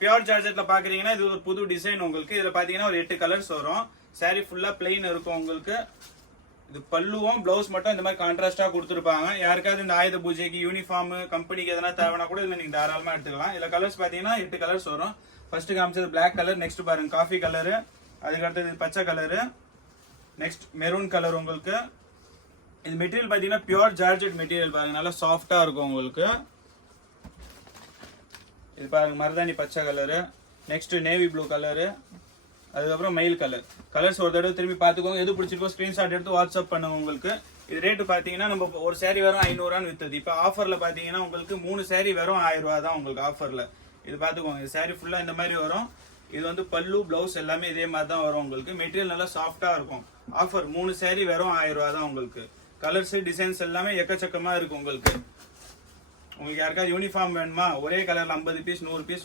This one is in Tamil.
பியூர் ஜார்ஜெட்ல பாக்குறீங்கன்னா இது ஒரு புது டிசைன் உங்களுக்கு. இதுல பாத்தீங்கன்னா ஒரு 8 கலர்ஸ் வரும். சாரி ஃபுல்லா பிளெயின் இருக்கும் உங்களுக்கு. இது பல்லுவும் பிளவுஸ் மட்டும் இந்த மாதிரி கான்ட்ராஸ்டா கொடுத்துருப்பாங்க. யாருக்காவது இந்த ஆயுத பூஜைக்கு யூனிஃபார்ம் கம்பெனிக்கு எதனா தேவைன்னா கூட இதுல நீங்க தாராளமா எடுத்துக்கலாம். இதுல கலர்ஸ் பாத்தீங்கன்னா 8 கலர்ஸ் வரும். ஃபர்ஸ்ட் காமிச்சது பிளாக் கலர், நெக்ஸ்ட் பாருங்க காஃபி கலரு, அதுக்கு அடுத்தது பச்சை கலரு, நெக்ஸ்ட் மெரூன் கலர் உங்களுக்கு. இது மெட்டீரியல் பாத்தீங்கன்னா பியூர் ஜார்ஜெட் மெட்டீரியல் பாருங்க, நல்லா சாஃப்டா இருக்கும் உங்களுக்கு. இது பாருங்க மருதாணி பச்சை colour, next navy blue colour, அதுக்கப்புறம் மயில் கலர். கலர்ஸ் ஒரு தடவை திரும்பி பார்த்துக்கோங்க. எது பிடிச்சிருக்கோ ஸ்கிரீன்ஷாட் எடுத்து வாட்ஸ்அப் பண்ணுங்க உங்களுக்கு. இது ரேட்டு பார்த்தீங்கன்னா நம்ம ஒரு சாரி வெறும் 500 வித்தது. இப்போ ஆஃபர்ல பார்த்தீங்கன்னா உங்களுக்கு 3 சாரி வெறும் 1000 ரூபா தான் உங்களுக்கு ஆஃபர்ல. இது பார்த்துக்கோங்க. இது சாரி ஃபுல்லா இந்த மாதிரி வரும். இது வந்து பல்லு பிளவுஸ் எல்லாமே இதே மாதிரி தான் வரும் உங்களுக்கு. மெட்டீரியல் நல்லா சாஃப்டா இருக்கும். ஆஃபர் 3 சாரி வெறும் 1000 ரூபா தான் உங்களுக்கு. கலர்ஸ் டிசைன்ஸ் எல்லாமே எக்கச்சக்கமா இருக்கு உங்களுக்கு. உங்களுக்கு யாருக்காவது யூனிஃபார்ம் வேணுமா, ஒரே கலர்ல 50 பீஸ் 100 பீஸ்